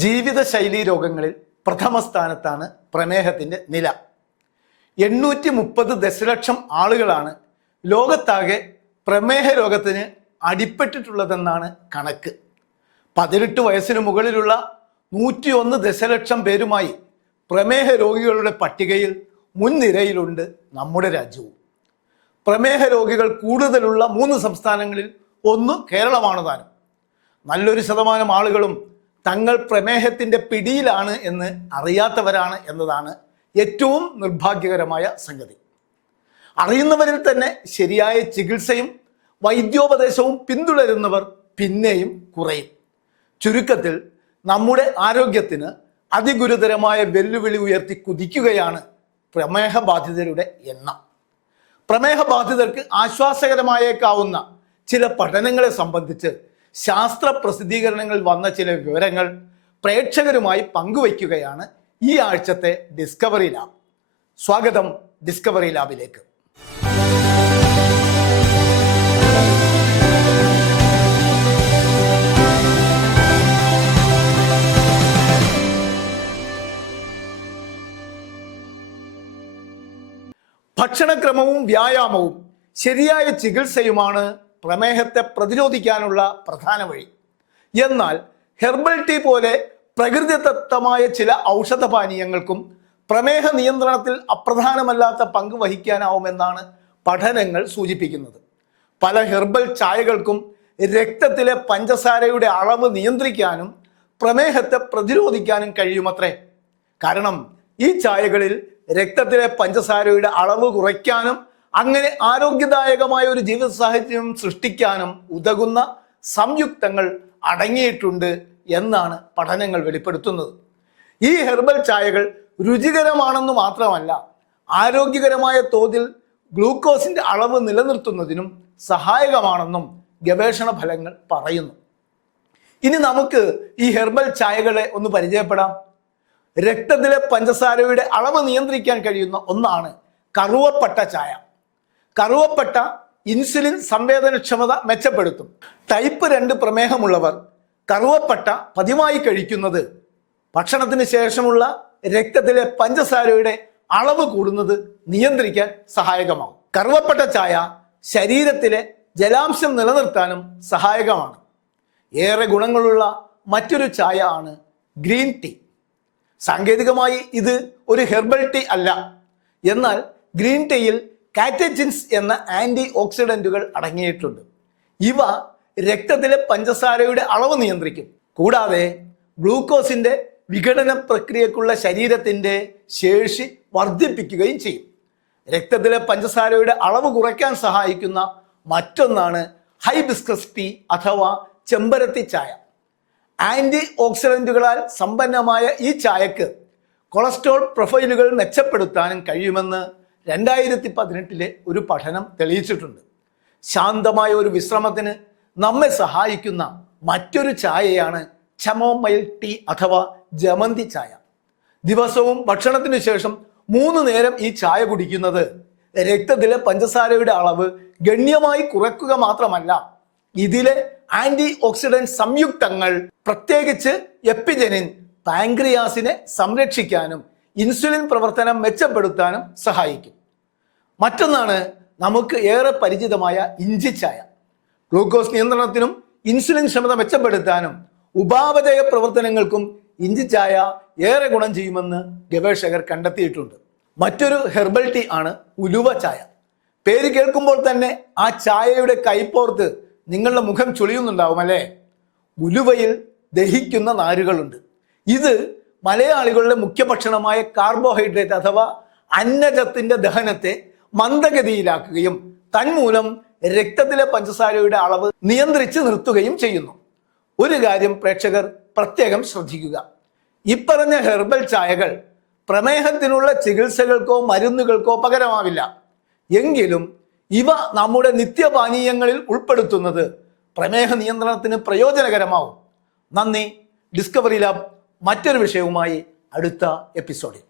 ജീവിതശൈലി രോഗങ്ങളിൽ പ്രഥമ സ്ഥാനത്താണ് പ്രമേഹത്തിന്റെ നില. എണ്ണൂറ്റി മുപ്പത് ദശലക്ഷം ആളുകളാണ് ലോകത്താകെ പ്രമേഹ രോഗത്തിന് അടിപ്പെട്ടിട്ടുള്ളതെന്നാണ് കണക്ക്. പതിനെട്ട് വയസ്സിന് മുകളിലുള്ള നൂറ്റി ഒന്ന് ദശലക്ഷം പേരുമായി പ്രമേഹ രോഗികളുടെ പട്ടികയിൽ മുൻനിരയിലുണ്ട് നമ്മുടെ രാജ്യവും പ്രമേഹ രോഗികൾ കൂടുതലുള്ള മൂന്ന് സംസ്ഥാനങ്ങളിൽ ഒന്ന് കേരളമാണ് താനും. നല്ലൊരു ശതമാനം ആളുകളും തങ്ങൾ പ്രമേഹത്തിന്റെ പിടിയിലാണ് എന്ന് അറിയാത്തവരാണ് എന്നതാണ് ഏറ്റവും നിർഭാഗ്യകരമായ സംഗതി. അറിയുന്നവരിൽ തന്നെ ശരിയായ ചികിത്സയും വൈദ്യോപദേശവും പിന്തുടരുന്നവർ പിന്നെയും കുറയും. ചുരുക്കത്തിൽ നമ്മുടെ ആരോഗ്യത്തിന് അതിഗുരുതരമായ വെല്ലുവിളി ഉയർത്തി കുതിക്കുകയാണ് പ്രമേഹബാധിതരുടെ എണ്ണം. പ്രമേഹബാധിതർക്ക് ആശ്വാസകരമായേക്കാവുന്ന ചില പഠനങ്ങളെ സംബന്ധിച്ച് ശാസ്ത്ര പ്രസിദ്ധീകരണങ്ങളിൽ വന്ന ചില വിവരങ്ങൾ പ്രേക്ഷകരുമായി പങ്കുവയ്ക്കുകയാണ് ഈ ആഴ്ചത്തെ ഡിസ്കവറി ലാബ്. സ്വാഗതം ഡിസ്കവറി ലാബിലേക്ക്. ഭക്ഷണക്രമവും വ്യായാമവും ശരിയായ ചികിത്സയുമാണ് പ്രമേഹത്തെ പ്രതിരോധിക്കാനുള്ള പ്രധാന വഴി. എന്നാൽ ഹെർബൽ ടീ പോലെ പ്രകൃതിദത്തമായ ചില ഔഷധ പാനീയങ്ങൾക്കും പ്രമേഹ നിയന്ത്രണത്തിൽ അപ്രധാനമല്ലാത്ത പങ്ക് വഹിക്കാനാവുമെന്നാണ് പഠനങ്ങൾ സൂചിപ്പിക്കുന്നത്. പല ഹെർബൽ ചായകൾക്കും രക്തത്തിലെ പഞ്ചസാരയുടെ അളവ് നിയന്ത്രിക്കാനും പ്രമേഹത്തെ പ്രതിരോധിക്കാനും കഴിയുമത്രേ. കാരണം ഈ ചായകളിൽ രക്തത്തിലെ പഞ്ചസാരയുടെ അളവ് കുറയ്ക്കാനും അങ്ങനെ ആരോഗ്യദായകമായ ഒരു ജീവിത സാഹചര്യം സൃഷ്ടിക്കാനും ഉതകുന്ന സംയുക്തങ്ങൾ അടങ്ങിയിട്ടുണ്ട് എന്നാണ് പഠനങ്ങൾ വെളിപ്പെടുത്തുന്നത്. ഈ ഹെർബൽ ചായകൾ രുചികരമാണെന്ന് മാത്രമല്ല ആരോഗ്യകരമായ തോതിൽ ഗ്ലൂക്കോസിന്റെ അളവ് നിലനിർത്തുന്നതിനും സഹായകമാണെന്നും ഗവേഷണ ഫലങ്ങൾ പറയുന്നു. ഇനി നമുക്ക് ഈ ഹെർബൽ ചായകളെ ഒന്ന് പരിചയപ്പെടാം. രക്തത്തിലെ പഞ്ചസാരയുടെ അളവ് നിയന്ത്രിക്കാൻ കഴിയുന്ന ഒന്നാണ് കറുവപ്പട്ട ചായ. കറുവപ്പട്ട ഇൻസുലിൻ സംവേദനക്ഷമത മെച്ചപ്പെടുത്തും. ടൈപ്പ് രണ്ട് പ്രമേഹമുള്ളവർ കറുവപ്പട്ട പതിവായി കഴിക്കുന്നത് ഭക്ഷണത്തിന് ശേഷമുള്ള രക്തത്തിലെ പഞ്ചസാരയുടെ അളവ് കൂടുന്നത് നിയന്ത്രിക്കാൻ സഹായകമാകും. കറുവപ്പട്ട ചായ ശരീരത്തിലെ ജലാംശം നിലനിർത്താനും സഹായകമാണ്. ഏറെ ഗുണങ്ങളുള്ള മറ്റൊരു ചായ ആണ് ഗ്രീൻ ടീ. സാങ്കേതികമായി ഇത് ഒരു ഹെർബൽ ടീ അല്ല. എന്നാൽ ഗ്രീൻ ടീയിൽ കാറ്റജിൻസ് എന്ന ആന്റി ഓക്സിഡന്റുകൾ അടങ്ങിയിട്ടുണ്ട്. ഇവ രക്തത്തിലെ പഞ്ചസാരയുടെ അളവ് നിയന്ത്രിക്കും. കൂടാതെ ഗ്ലൂക്കോസിന്റെ വിഘടന പ്രക്രിയക്കുള്ള ശരീരത്തിന്റെ ശേഷി വർദ്ധിപ്പിക്കുകയും ചെയ്യും. രക്തത്തിലെ പഞ്ചസാരയുടെ അളവ് കുറയ്ക്കാൻ സഹായിക്കുന്ന മറ്റൊന്നാണ് ഹൈബിസ്കസ് ടീ അഥവാ ചെമ്പരത്തി ചായ. ആന്റി ഓക്സിഡന്റുകളാൽ സമ്പന്നമായ ഈ ചായക്ക് കൊളസ്ട്രോൾ പ്രൊഫൈലുകൾ മെച്ചപ്പെടുത്താനും കഴിയുമെന്ന് രണ്ടായിരത്തി പതിനെട്ടിലെ ഒരു പഠനം തെളിയിച്ചിട്ടുണ്ട്. ശാന്തമായ ഒരു വിശ്രമത്തിന് നമ്മെ സഹായിക്കുന്ന മറ്റൊരു ചായയാണ് ചമോമയിൽ ടീ അഥവാ ജമന്തി ചായ. ദിവസവും ഭക്ഷണത്തിനു ശേഷം മൂന്ന് നേരം ഈ ചായ കുടിക്കുന്നത് രക്തത്തിലെ പഞ്ചസാരയുടെ അളവ് ഗണ്യമായി കുറയ്ക്കുക മാത്രമല്ല ഇതിലെ ആന്റി ഓക്സിഡന്റ് സംയുക്തങ്ങൾ പ്രത്യേകിച്ച് എപ്പിജനിൻ പാങ്ക്രിയാസിനെ സംരക്ഷിക്കാനും ഇൻസുലിൻ പ്രവർത്തനം മെച്ചപ്പെടുത്താനും സഹായിക്കും. മറ്റൊന്നാണ് നമുക്ക് ഏറെ പരിചിതമായ ഇഞ്ചി ചായ. ഗ്ലൂക്കോസ് നിയന്ത്രണത്തിനും ഇൻസുലിൻ ക്ഷമത മെച്ചപ്പെടുത്താനും ഉപാപചയ പ്രവർത്തനങ്ങൾക്കും ഇഞ്ചി ചായ ഏറെ ഗുണം ചെയ്യുമെന്ന് ഗവേഷകർ കണ്ടെത്തിയിട്ടുണ്ട്. മറ്റൊരു ഹെർബൽ ടീ ആണ് ഉലുവ ചായ. പേര് കേൾക്കുമ്പോൾ തന്നെ ആ ചായയുടെ കൈപ്പോർത്ത് നിങ്ങളുടെ മുഖം ചൊളിയുന്നുണ്ടാവും അല്ലേ? ഉലുവയിൽ ദഹിക്കുന്ന നാരുകളുണ്ട്. ഇത് മലയാളികളുടെ മുഖ്യ ഭക്ഷണമായ കാർബോഹൈഡ്രേറ്റ് അഥവാ അന്നജത്തിന്റെ ദഹനത്തെ മന്ദഗതിയിലാക്കുകയും തന്മൂലം രക്തത്തിലെ പഞ്ചസാരയുടെ അളവ് നിയന്ത്രിച്ച് നിർത്തുകയും ചെയ്യുന്നു. ഒരു കാര്യം പ്രേക്ഷകർ പ്രത്യേകം ശ്രദ്ധിക്കുക. ഇപ്പറഞ്ഞ ഹെർബൽ ചായകൾ പ്രമേഹത്തിനുള്ള ചികിത്സകൾക്കോ മരുന്നുകൾക്കോ പകരമാവില്ല. എങ്കിലും ഇവ നമ്മുടെ നിത്യപാനീയങ്ങളിൽ ഉൾപ്പെടുത്തുന്നത് പ്രമേഹ നിയന്ത്രണത്തിന് പ്രയോജനകരമാവും. നന്ദി. ഡിസ്കവറി ലാബ് മറ്റൊരു വിഷയവുമായി അടുത്ത എപ്പിസോഡിൽ.